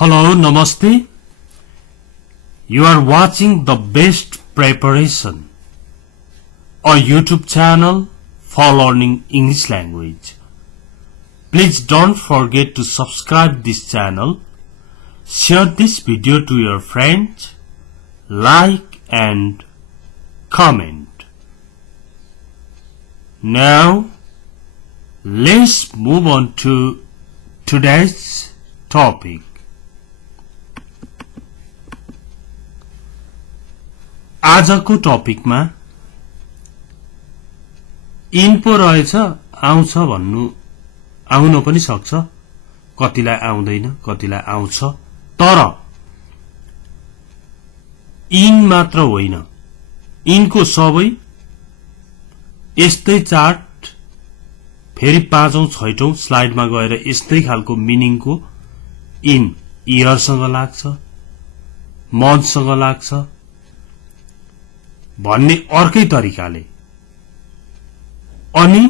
Hello, Namaste. You are watching The Best Preparation, a YouTube channel for learning English language. Please don't forget to subscribe this channel, share this video to your friends, like and comment. Now, let's move on to today's topic. आजको टपिकमा in पो रहेछ आउँछ भन्नु आउन पनि सक्छ कतिलाई आउँदैन कतिलाई आउँछ तर इन मात्र होइन इनको सबै यस्तै चार्ट फेरि पाँचौं छैटौं स्लाइडमा गएर यस्तै खालको मिनिङको इन इयरसँग लाग्छ मन्थसँग लाग्छ भन्ने अर्कै तरिकाले अनि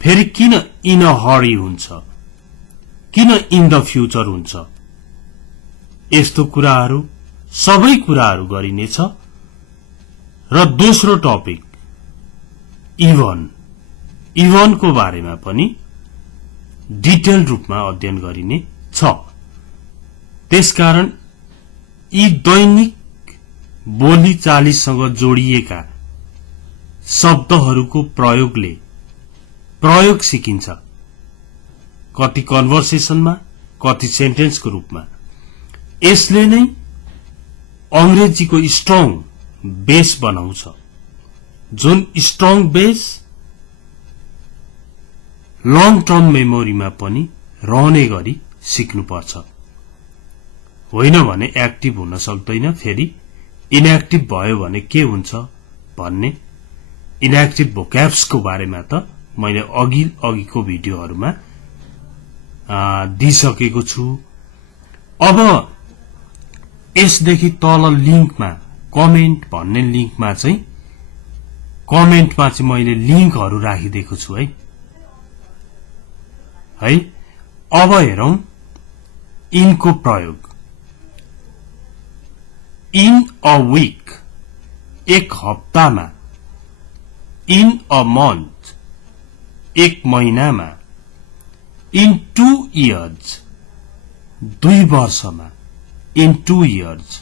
फेरि किन इन अ हरी हुन्छ किन इन द फ्युचर हुन्छ यस्तो कुराहरू सबै कुराहरू गरिनेछ र दोस्रो टपिक इभनको बारेमा पनि डिटेल रूपमा अध्ययन गरिने छ त्यसकारण यी दैनिक बोली चालीसँग जोडिएका शब्दहरूको प्रयोग सिकिन्छ कति कन्भर्सेसनमा कति सेन्टेन्सको रूपमा यसले नै अंग्रेजीको स्ट्रङ बेस बनाउँछ जुन स्ट्रङ बेस लङ टर्म मेमोरीमा पनि रहने गरी सिक्नुपर्छ होइन भने एक्टिभ हुन सक्दैन फेरि इनएक्टिभ भयो भने के हुन्छ भन्ने इनएक्टिभ भोक्याब्सको बारेमा त मैले अघिको भिडियोहरुमा दिइसकेको छु अब यसदेखि तल लिंकमा कमेन्ट भन्ने लिंकमा चाहिँ कमेन्टमा चाहिँ मैले लिंकहरु राखिदिएको छु है अब हेरौं इनको प्रयोग In a week, एक हप्तामा In a month, एक महिनामा In 2 years, 2 वर्षमा In 2 years,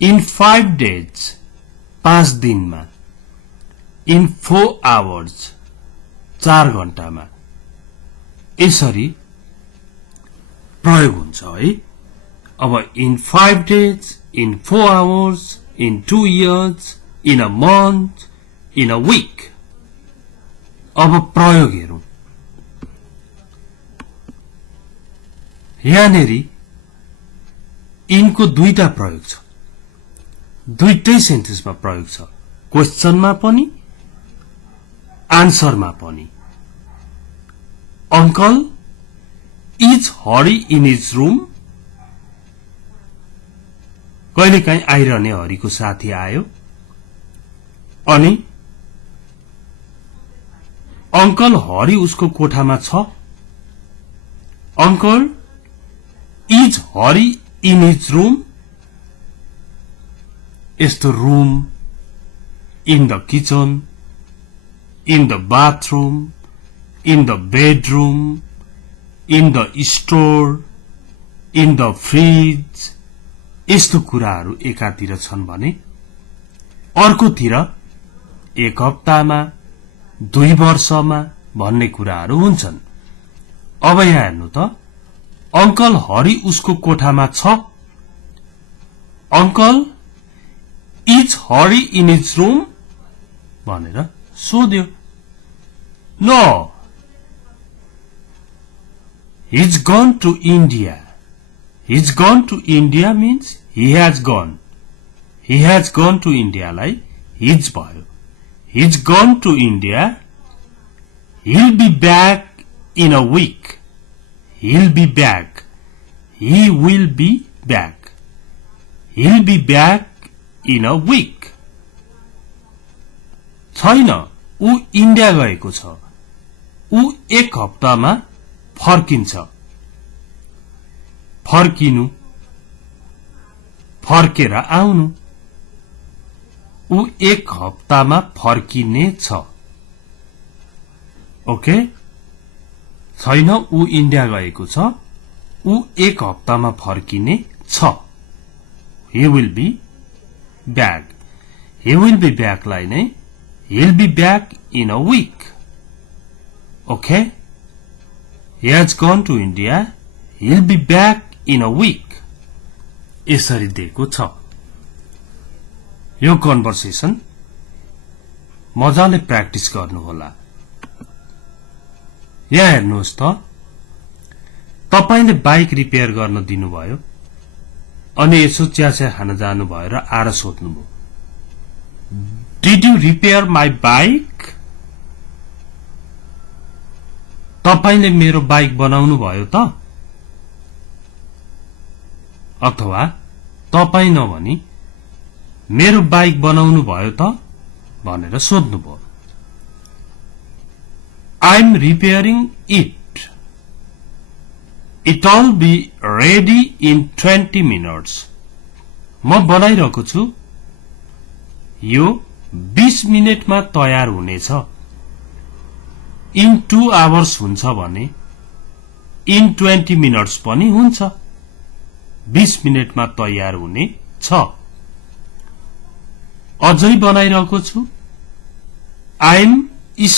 In 5 days, 5 दिनमा In 4 hours, 4 घण्टामा यसरी प्रयोग हुन्छ है अब In 5 days, in 4 hours, in 2 years, in a month, in a week. अब प्रयोग हेरौं यहाँनेरि इनको दुईटा प्रयोग छ दुईटै सेन्टेन्समा प्रयोग छ क्वेशनमा पनि आन्सरमा पनि uncle is Hari in his room कहिलेकाहीँ आइरहने हरिको साथी आयो अनि अंकल हरि उसको कोठामा छ uncle is Hari in his room यस्तो room in the kitchen in the bathroom in the bedroom in the store in the fridge यस्तो कुराहरू एकातिर छन् भने अर्कोतिर एक हप्तामा 2 वर्षमा भन्ने कुराहरू हुन्छन् अब यहाँ हेर्नु त अंकल हरि उसको कोठामा छ uncle is Hari in his room भनेर सोध्यो no he's gone to India He's gone to India means he has gone. He has gone to India like he's भयो. He's gone to India. He'll be back in a week. He'll be back. He will be back. He'll be back in a week. छैन ऊ India गएको छ ऊ एक हप्तामा फर्किन्छ फर्किनु फर्केर आउनु ऊ 1 हप्तामा फर्किने छ ओके छैन ऊ इन्डिया गएको छ ऊ 1 हप्तामा फर्किने छ he will be back he will be back लाई नै he'll be back in a week okay he has gone to India he'll be back in a week यसरी दिएको छ यो कन्भर्सेसन मजाले प्र्याक्टिस गर्नुहोला यहाँ हेर्नुहोस् त तपाईले बाइक रिपेयर गर्न दिनुभयो अनि यसो चियासिया खान जानुभयो र आएर सोध्नुभयो did you repair my bike तपाईले मेरो बाइक बनाउनु भयो त अथवा तपाई नभनी मेरो बाइक बनाउनु भयो त भनेर सोध्नुभयो I am repairing it. It'll be ready in 20 minutes. म बनाइरहेको छु यो 20 मिनेटमा तयार हुनेछ in 2 hours हुन्छ भने in 20 minutes पनि हुन्छ 20 मिनेटमा तयार हुने छ अझै बनाइरहेको छु I am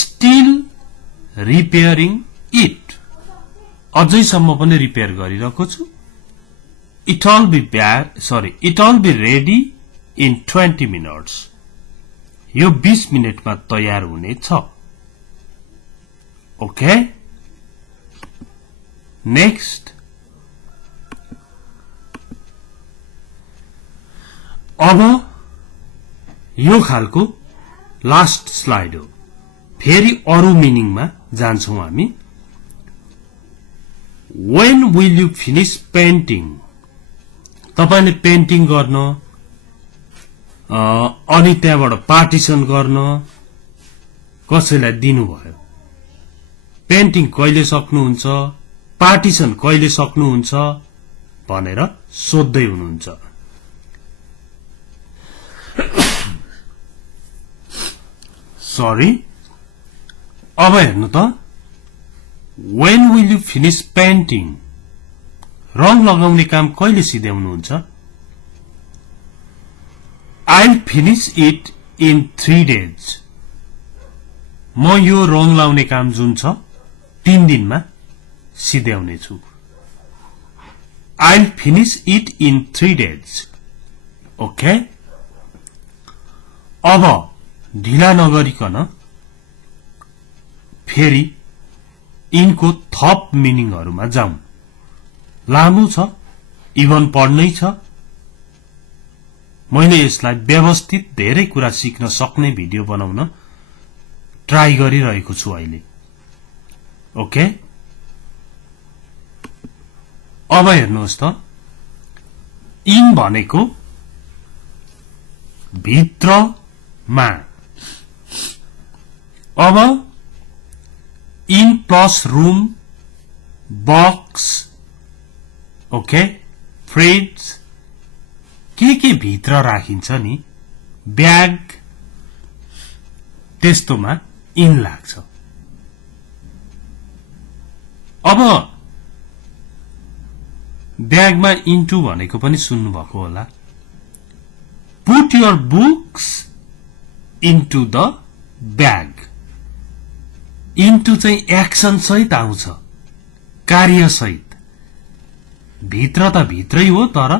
still repairing it अझैसम्म पनि रिपेयर गरिरहेको छु it'll be ready in 20 minutes यो 20 मिनेटमा तयार हुने छ ओके नेक्स्ट अब यो खालको लास्ट स्लाइड हो फेरि अरु मिनिङमा जान्छौं हामी when will you finish painting तपाईले पेन्टिङ गर्न अनि त्यहाँबाट पार्टिसन गर्न कसैलाई दिनुभयो पेन्टिङ कहिले सक्नुहुन्छ पार्टिसन कहिले सक्नुहुन्छ भनेर सोध्दै हुनुहुन्छ सरी अब हेर्नु त when will you finish painting रंग लगाउने काम कहिले सिध्याउनुहुन्छ I'll finish it in 3 days म यो रंग लाउने काम जुन छ 3 दिनमा सिध्याउने छु I'll finish it in 3 days okay अब ढिला नगरिकन फेरि यिनको थप मिनिङहरुमा जाउँ लामो छ इभन पढ्नै छ मैले यसलाई व्यवस्थित धेरै कुरा सिक्न सक्ने भिडियो बनाउन ट्राई गरिरहेको छु अहिले ओके अब हेर्नुहोस् त इन भनेको भित्रमा अब in plus room box okay fridge के भित्र राखिन्छ नि ब्याग त्यस्तोमा इन लाग्छ अब ब्यागमा इन्टु भनेको पनि सुन्नु भएको होला put your books into the bag into चाहिँ एक्सन सहित आउँछ कार्य सहित भित्र त भित्रै हो तर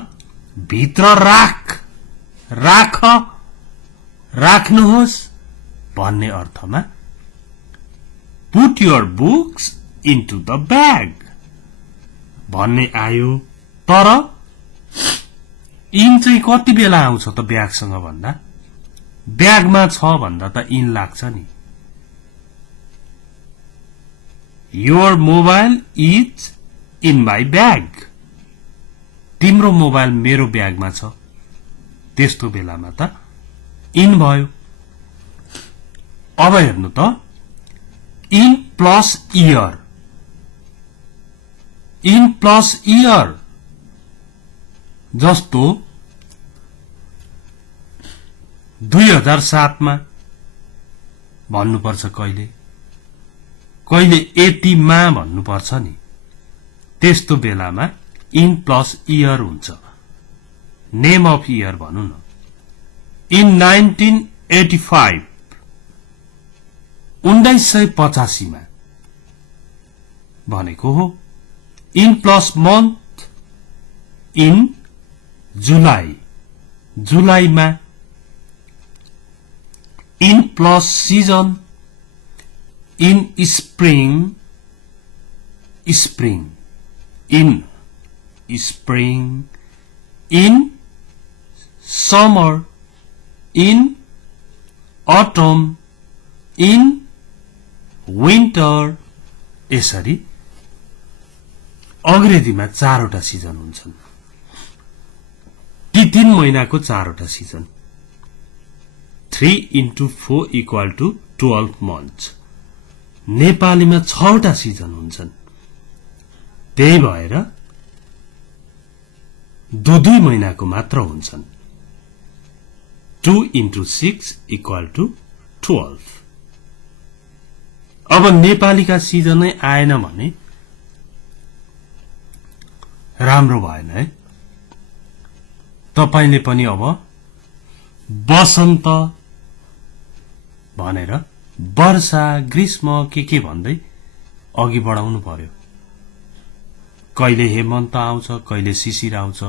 भित्र राख्नुहोस् भन्ने अर्थमा put your books into the bag भन्ने आयो तर इन चाहिँ कति बेला आउँछ त ब्यागसँग भन्दा ब्यागमा छ भन्दा त इन लाग्छ नि your mobile is in my bag तिम्रो मोबाइल मेरो ब्यागमा छ त्यस्तो बेलामा त इन भयो अब हेर्नु त इन प्लस इयर जस्तो 2007 मा भन्नुपर्छ, कहिले कहिले यतिमा भन्नुपर्छ नि, त्यस्तो बेलामा इन प्लस इयर हुन्छ। नेम अफ इयर भनौं न। इन 1985 1985 मा भनेको हो। इन प्लस मन्थ इन जुलाई जुलाईमा। In plus season in spring spring in spring. In summer in autumn in winter. यसरी अंग्रेजीमा 4 वटा सिजन हुन्छन्। ती 3 महिनाको 4 वटा season. 3 into 4 equal to 12 months। नेपालीमा 6 वटा सिजन हुन्छन्। त्यही भएर 2 महिनाको मात्र हुन्छन्। 2 into 6 equal to 12। अब नेपालीका सिजनै आएन भने राम्रो भएन है। तपाईले पनि अब वसन्त भनेर वर्षा ग्रीष्म के भन्दै अघि बढाउनु पर्यो। कहिले हेमन्त आउँछ, कहिले शिशिर आउँछ,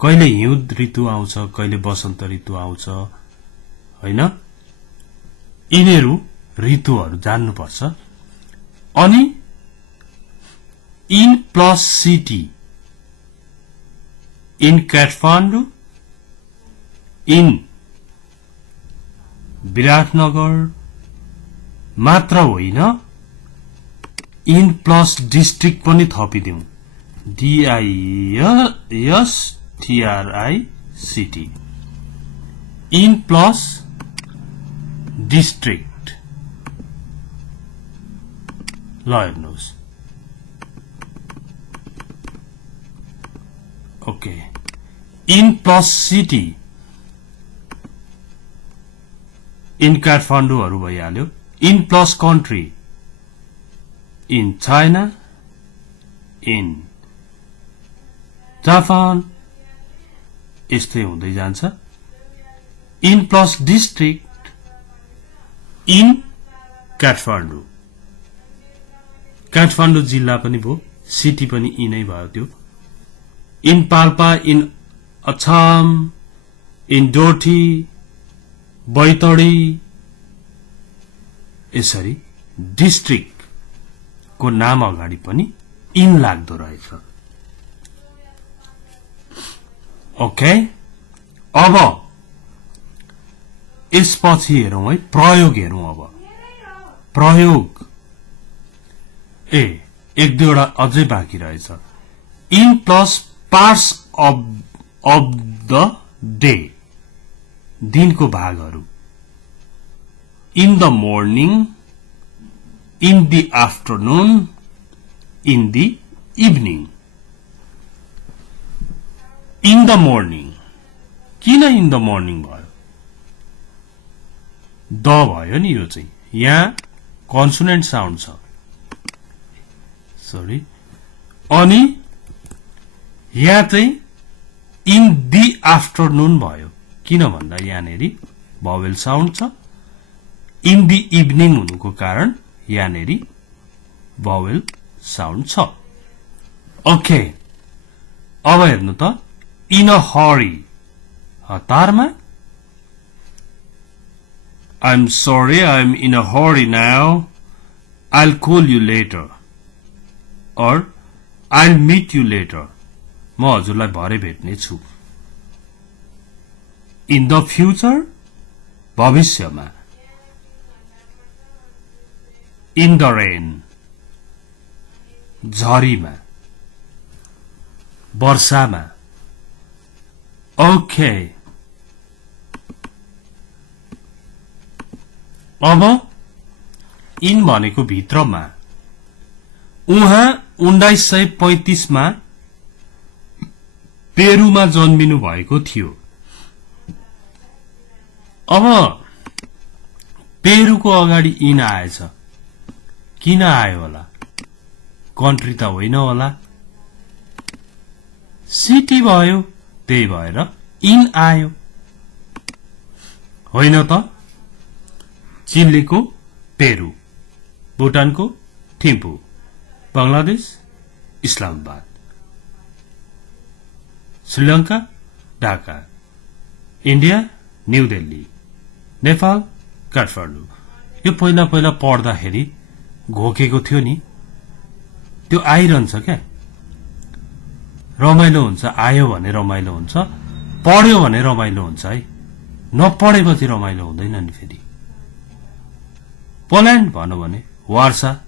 कहिले हिउँद ऋतु आउँछ, कहिले वसन्त ऋतु आउँछ, हैन? यिनीहरू ऋतुहरू जान्नुपर्छ। अनि in plus city in Kathmandu in Biratnagar मात्र होइन, इन प्लस डिस्ट्रिक्ट पनि थपिदिउँ। DISTRICT in plus district. ल हेर्नुहोस्। Okay. In plus city in काठमाडौँहरू भइहाल्यो। In plus country in China in Japan, यस्तै हुँदै जान्छ। In plus district in Kathmandu. Kathmandu जिल्ला पनि भयो, सिटी पनि इनै भयो त्यो। In Palpa in Achham in Doti Baitadi. यसरी डिस्ट्रिक्ट को नाम अगाडि पनि इन लाग्दो रहेछ। ओके। अब यसपछि हेरौं है, प्रयोग हेरौं। अब प्रयोग एक दुईवटा अझै बाँकी रहेछ। In plus parts of the day, दिनको भागहरू। In the morning in the afternoon in the evening. In the morning, किन इन द मोर्निङ भयो? द भयो नि, यो चाहिँ यहाँ कन्सोनेन्ट साउन्ड छ, सरी। अनि यहाँ चाहिँ इन द आफ्टरनून भयो, किन भन्दा यहाँनेरि भावेल साउन्ड छ। इन द इभिनिङ हुनुको कारण यहाँनेरि भावेल साउन्ड छ। ओके। अब हेर्नु त, इन अ हरी, हतारमा। I'm sorry, I'm in a hurry now. I'll call you later. Or I'll meet you later. म हजुरलाई भरे भेट्ने छु। In the future, भविष्यमा। In the rain, झरीमा, वर्षामा। ओके। अब इन भनेको भित्रमा। उहाँ 1935 मा पेरुमा जन्मिनु भएको थियो। अब पेरुको अगाडि इन आएछ, किन आयो होला? कन्ट्री त होइन होला, सिटी भयो, त्यही भएर इन आयो होइन त? चिलीको पेरु, भुटानको थिम्पू, बंगलादेश इस्लामाबाद, श्रीलंका ढाका, इन्डिया न्यू दिल्ली, नेपाल काठमाडौँ। यो पहिला पहिला पढ्दाखेरि घोकेको थियो नि, त्यो आइरहन्छ क्या, रमाइलो हुन्छ। आयो भने रमाइलो हुन्छ, पढ्यो भने रमाइलो हुन्छ है, नपढेपछि रमाइलो हुँदैन नि। फेरि पोल्यान्ड भनौँ भने वार्सा,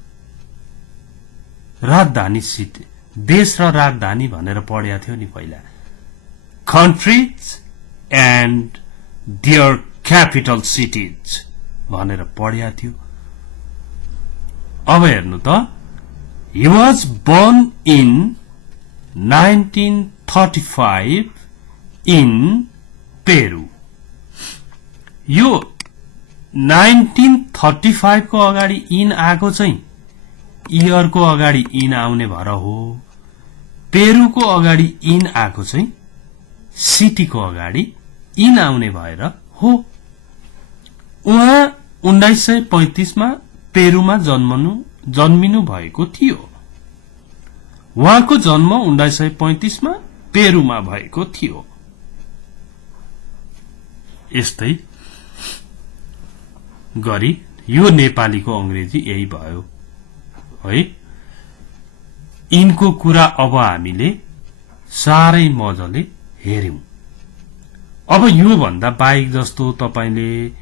राजधानी सिटी, देश र राजधानी भनेर पढेको थियो नि पहिला, countries and their capital cities भनेर पढेको थियो। अब हेर्नु त, he was born in 1935 in Peru. यो 1935 को अगाडि इन आएको चाहिँ इयरको अगाडि इन आउने भएर हो। पेरुको अगाडि इन आएको चाहिँ सिटीको अगाडि इन आउने भएर हो। उहाँ 1935 मा पेरुमा जन्मिनु भएको थियो। उहाँको जन्म 1935 मा पेरुमा भएको थियो। यस्तै गरी यो नेपालीको अंग्रेजी यही भयो है। यिनको कुरा अब हामीले सारै मजाले हेर्यौं। अब यो भन्दा बाहेक जस्तो तपाईले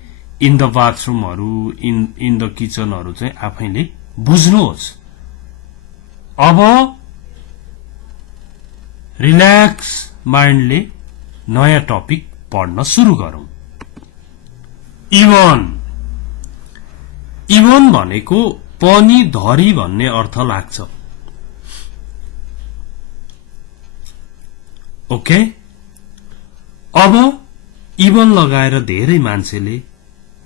इन द बाथरूमहरु, इन द किचनहरु चाहिँ आफैले बुझ्नुहोस्। अब रिल्याक्स माइन्डले नयाँ टपिक पढ्न सुरु गरौं। इवन, इवन भनेको पनि धरी भन्ने अर्थ लाग्छ। ओके, अब इवन लगाएर धेरै मान्छेले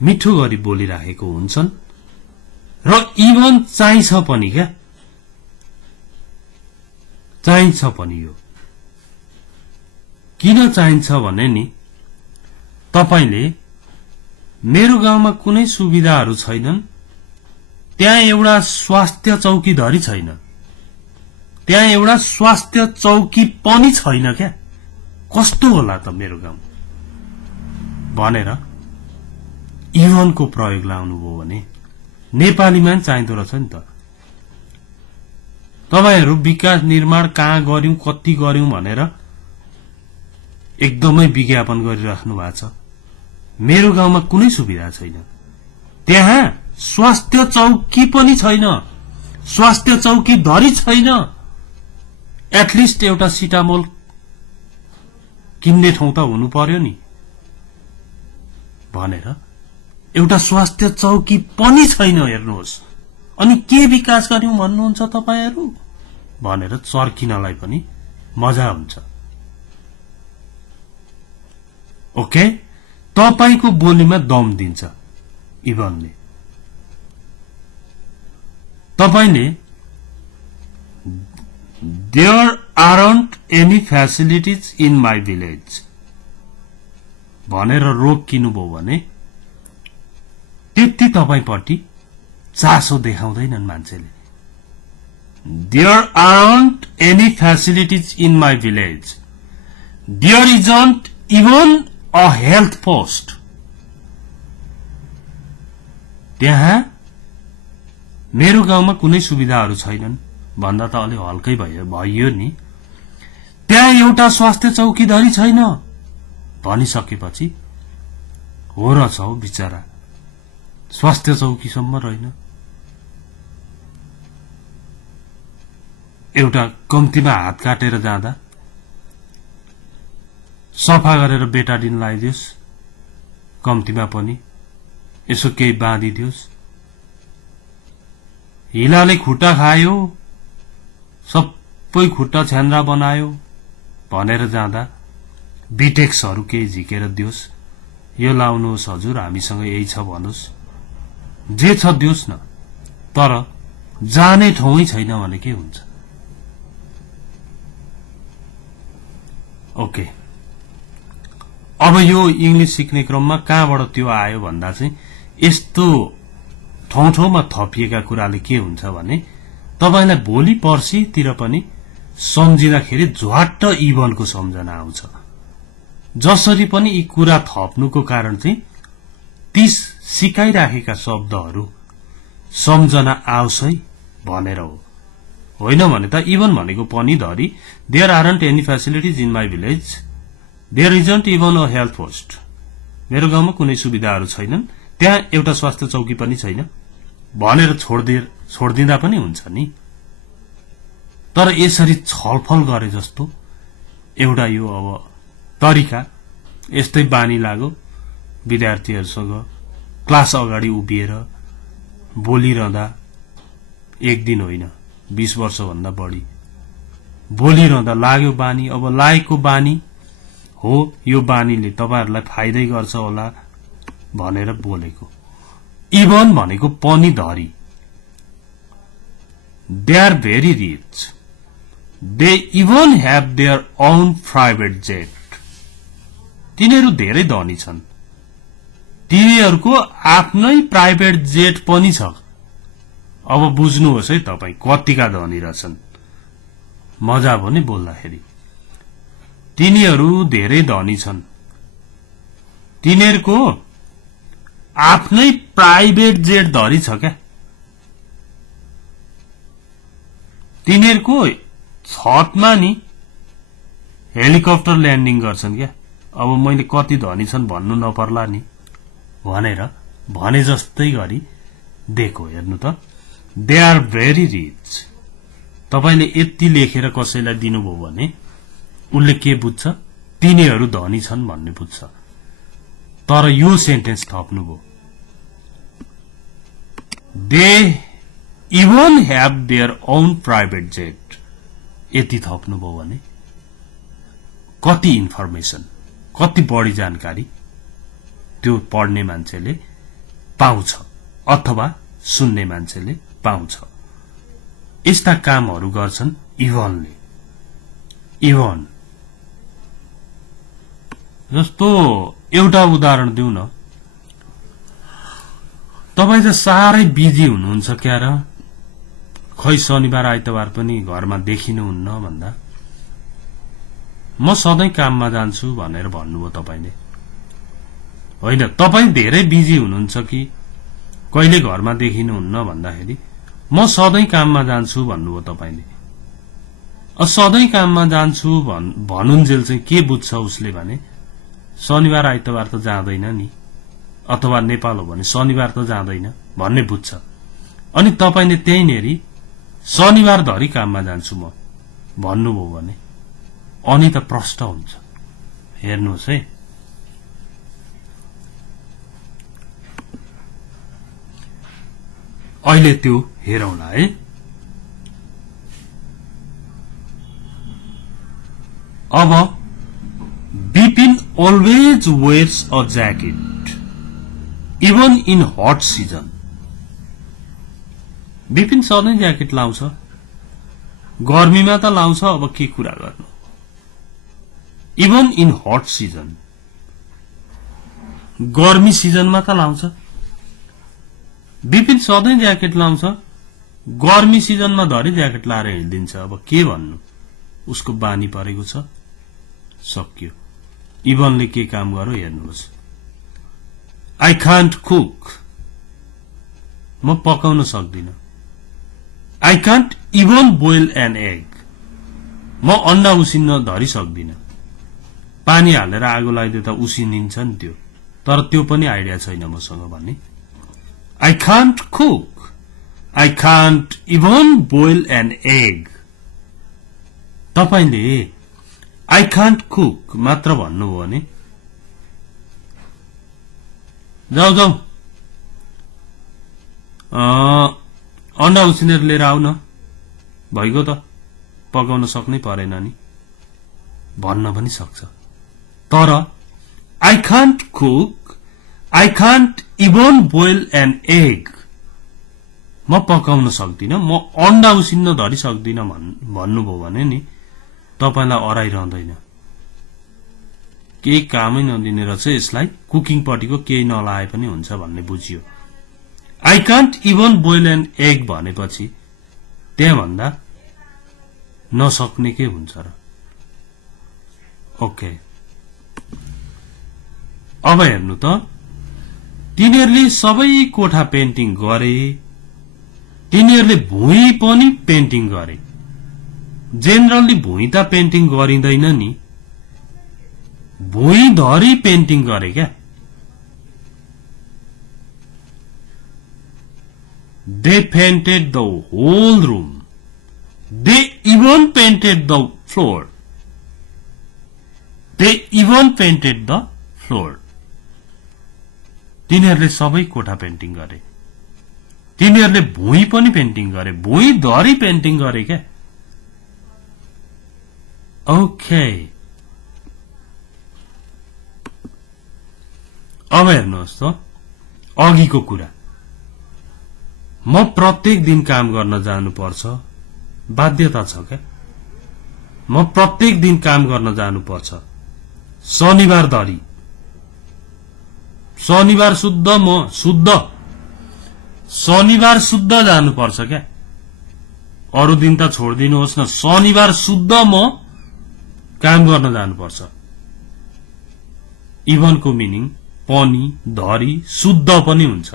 मिठो गरी बोलिराखेको हुन्छन् र इवन चाहिन्छ पनि क्या, चाहिन्छ पनि। यो किन चाहिन्छ भने नि, तपाईले मेरो गाउँमा कुनै सुविधाहरू छैनन्, त्यहाँ एउटा स्वास्थ्य चौकीधरी छैन, त्यहाँ एउटा स्वास्थ्य चौकी पनि छैन क्या, कस्तो होला त मेरो गाउँ भनेर इवनको प्रयोग लाउनुभयो भने नेपालीमा चाहिँदो रहेछ नि त। तपाईहरु विकास निर्माण कहाँ गर्यौं, कति गर्यौं भनेर एकदमै विज्ञापन गरिराख्नु भएको छ। मेरो गाउँमा कुनै सुविधा छैन, त्यहाँ स्वास्थ्य चौकी पनि छैन, स्वास्थ्य चौकी धरी छैन, एटलिस्ट एउटा सिटामोल किन्ने ठाउँ त हुनु पर्यो नि भनेर एउटा स्वास्थ्य चौकी पनि छैन। हेर्नुहोस्, अनि के विकास गर्यौं भन्नुहुन्छ तपाईहरु भनेर चर्किनलाई पनि मजा हुन्छ। ओके, तपाईको बोलीमा दम दिन्छ इवनले। तपाईले there aren't any facilities in my village भनेर रोकिनुभयो भने त्यति तपाईपट्टि चासो देखाउँदैनन् मान्छेले। There aren't any facilities in my village. There isn't even a health post. त्यहाँ मेरो गाउँमा कुनै सुविधाहरू छैनन् भन्दा त अलि हल्कै भयो नि। त्यहाँ एउटा स्वास्थ्य चौकीधरी छैन भनिसकेपछि हो र छ बिचारा, स्वास्थ्य चौकीसम्म रहेन। एउटा कम्तीमा हात काटेर जाँदा सफा गरेर बेटाडिन लगाइदियोस्, कम्तीमा पनि यसो केही बाँधिदियोस्। हिलाले खुट्टा खायो, सबै खुट्टा छ्यान्द्रा बनायो, भनेर जाँदा बिटेक्सहरु केही झिकेर दियोस्, यो लाउनुहोस् हजुर हामीसँग यही छ भन्नुहोस्, जे छ दियोस् न, तर जाने ठाउँै छैन भने के हुन्छ? ओके, अब यो इंग्लिश सिक्ने क्रममा कहाँबाट त्यो आयो भन्दा चाहिँ यस्तो ठाउँ ठाउँमा थपिएका कुराले के हुन्छ भने तपाईलाई भोलि पर्सितिर पनि सम्झिँदाखेरि झ्वाट्ट इभनको सम्झना आउँछ। जसरी पनि यी कुरा थप्नुको कारण चाहिँ ती सिकाइराखेका शब्दहरू सम्झना आओस् है भनेर हो, होइन भने त इभन भनेको पनि धरी there aren't any facilities in my village, there isn't even a health post, मेरो गाउँमा कुनै सुविधाहरू छैनन्, त्यहाँ एउटा स्वास्थ्य चौकी पनि छैन भनेर छोडिदिँदा पनि हुन्छ नि। तर यसरी छलफल गरे जस्तो एउटा यो अब तरिका यस्तै बानी लाग्यो विद्यार्थीहरूसँग क्लास अगाडि उभिएर बोलिरहँदा, एक दिन होइन 20 वर्ष भन्दा बढी बोलिरहँदा लाग्यो बानी। अब लागेको बानी हो, यो बानीले तपाईहरुलाई फाइदै गर्छ होला भनेर बोलेको। इभन भनेको पनि धरी, they are very rich, they even have their own private jet, तिनीहरू धेरै धनी छन्, तिनीहरूको आफ्नै प्राइवेट जेट पनि छ। अब बुझ्नुहोस् है तपाई कतिका धनी रहेछन्, मजा पनि बोल्दाखेरि। तिनीहरू धेरै धनी छन्, तिनीहरूको आफ्नै प्राइवेट जेट धरी छ क्या, तिनीहरूको छतमा नि हेलिकप्टर ल्यान्डिङ गर्छन् क्या। अब मैले कति धनी छन् भन्नु नपर्ला नि भनेर भने जस्तै गरी देखो, हेर्नु त, दे आर भेरी रिच। तपाईले यति लेखेर कसैलाई दिनुभयो भने उले के बुझ्छ? तिनीहरू धनी छन् भन्ने बुझ्छ। तर यो सेन्टेन्स थप्नुभयो, they even have their own private jet, यति थप्नुभयो भने कति इन्फर्मेसन, कति बढी जानकारी त्यो पढ्ने मान्छेले पाउँछ अथवा सुन्ने मान्छेले पाउँछ। यस्ता कामहरू गर्छन् इभनले। इभन जस्तो एउटा उदाहरण दिउ न, तपाई त साह्रै बिजी हुनुहुन्छ क्या र, खै शनिबार आइतबार पनि घरमा देखिनुहुन्न भन्दा म सधैँ काममा जान्छु भनेर भन्नुभयो तपाईले। होइन, तपाई धेरै बिजी हुनुहुन्छ कि कहिले घरमा देखिनुहुन्न भन्दाखेरि म सधैँ काममा जान्छु भन्नुभयो तपाईले। सधैँ काममा जान्छु भनुन्जेल चाहिँ के बुझ्छ उसले भने शनिबार आइतबार त जाँदैन नि, अथवा नेपाल हो भने शनिबार त जाँदैन भन्ने बुझ्छ। अनि तपाईले त्यहीनेरि शनिबार धरि काममा जान्छु म भन्नुभयो भने अनि त प्रष्ट हुन्छ। हेर्नुहोस् है, अहिले त्यो हेरौँला है। अब Bipin always wears a jacket even in hot season, Bipin सधैँ ज्याकेट लाउँछ, गर्मीमा त लाउँछ, अब के कुरा गर्नु। इभन इन हट सिजन, गर्मी सिजनमा त लाउँछ। बिपिन सधैँ ज्याकेट लाउँछ, गर्मी सिजनमा धरि ज्याकेट लाएर हिँडिदिन्छ। अब के भन्नु, उसको बानी परेको छ, सक्यो। इभनले के काम गर्यो हेर्नुहोस्, आई कान्ट कुक, म पकाउन सक्दिन। I can't even boil an egg, म अन्डा उसिन्न धरि सक्दिन। पानी हालेर आगो लगाइदिए त उसिनिन्छ नि त्यो, तर त्यो पनि आइडिया छैन मसँग भन्ने। I can't cook, I can't even boil an egg. तपाईले आई कान्ट कुक मात्र भन्नुभयो भने जाऊ जाऊ अन्डा उसिनेर लिएर आउ न, भइगयो त, पकाउन सक्नै परेन नि भन्न पनि सक्छ। तर I can't cook, I can't even boil an egg, म पकाउन सक्दिन, म अण्डा उसिन्न धरि सक्दिन भन्नुभयो भने नि तपाईलाई अराइरहँदैन, केही कामै नदिने रहेछ, यसलाई कुकिङ पटिको केही नलाए पनि हुन्छ भन्ने बुझियो। I can't even boil an egg भनेपछि त्यहाँ भन्दा नसक्ने के हुन्छ र। ओके, अब हेर्नु त, तिनीहरूले सबै कोठा पेन्टिङ गरे, तिनीहरूले भुइँ पनि पेन्टिङ गरे। जेनरली भुइँ त पेन्टिङ गरिँदैन नि, भुइँ धरी पेन्टिङ गरे क्या। They painted the whole room. They even painted the floor. They even painted the floor. तिनीहरूले सबै कोठा पेन्टिङ गरे, तिनीहरूले भुइँ पनि पेन्टिङ गरे, भुइँ धरी पेन्टिङ गरे क्या। ओके, अब हेर्नुहोस् त अघिको कुरा, म प्रत्येक दिन काम गर्न जानुपर्छ, बाध्यता छ क्या। म प्रत्येक दिन काम गर्न जानुपर्छ, शनिबार धरी, शनिबार शुद्ध म शुद्ध, शनिबार शुद्ध जानुपर्छ क्या। अरु दिन त छोडिदिनुहोस् न, शनिबार शुद्ध म काम गर्न जानुपर्छ। इभनको मिनिङ पनि, धरी, शुद्ध पनि हुन्छ।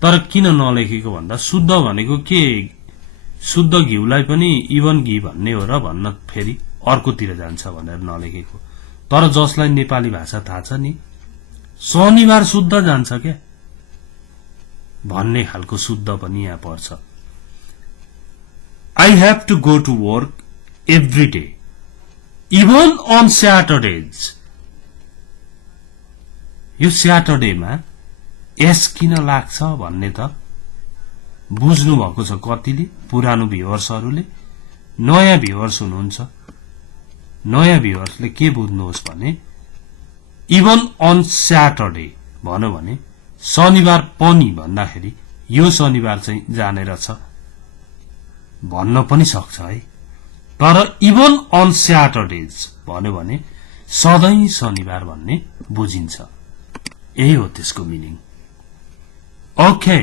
तर किन नलेखेको भन्दा शुद्ध भनेको के, शुद्ध घिउलाई पनि इभन घी भन्ने हो र भन्न फेरि अर्कोतिर जान्छ भनेर नलेखेको। तर जसलाई नेपाली भाषा थाहा छ नि, शनिबार शुद्ध जान्छ क्या भन्ने खालको शुद्ध पनि यहाँ पर्छ। I have to go to work every day, even on Saturdays. यो स्याटरडेमा एस किन लाग्छ भन्ने त बुझ्नु भएको छ कतिले, पुरानो भ्युअर्सहरूले। नयाँ भ्युअर्स हुनुहुन्छ, नयाँ भ्युअर्सले के बुझ्नुहोस् भने, इभन अन स्याटरडे भन्यो भने शनिबार पनि भन्दाखेरि यो शनिबार चाहिँ जाने रहेछ भन्न पनि सक्छ है। तर इभन अन स्याटरडेज भन्यो भने सधैँ शनिबार भन्ने बुझिन्छ। यही हो त्यसको meaning. Okay,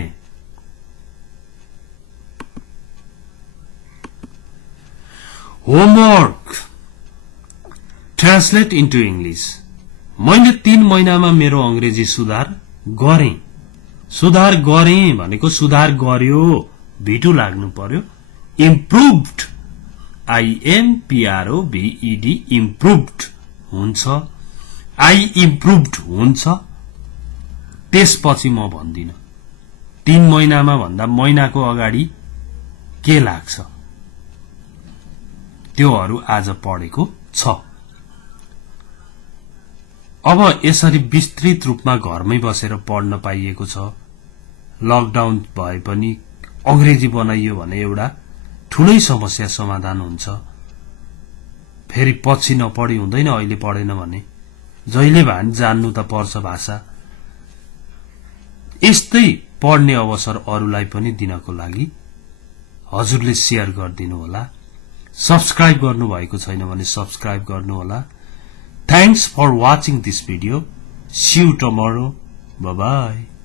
homework translate into English. मैले 3 महिनामा मेरो अंग्रेजी सुधार गरेँ। सुधार गरेँ भनेको सुधार गर्यो, भिटु लाग्नु पर्यो। इम्प्रुभड, IMPROVED, इम्प्रुभड हुन्छ, आई इम्प्रुभड हुन्छ। त्यसपछि म भन्दिन। 3 महिनामा भन्दा महिनाको अगाडि के लाग्छ त्योहरू आज पढेको छ। अब यसरी विस्तृत रूपमा घरमै बसेर पढ्न पाइएको छ। लकडाउन भए पनि अंग्रेजी बनाइयो भने एउटा ठूलै समस्या समाधान हुन्छ। फेरि पछि नपढी हुँदैन, अहिले पढेन भने जहिले भए जान्नु त पर्छ भाषा। यस्तै पढ्ने अवसर अरूलाई पनि दिनको लागि हजुरले शेयर गरिदिनु होला। सब्स्क्राइब गर्नु भएको छैन भने सब्स्क्राइब गर्नु होला। Thanks for watching this video. See you tomorrow. Bye bye.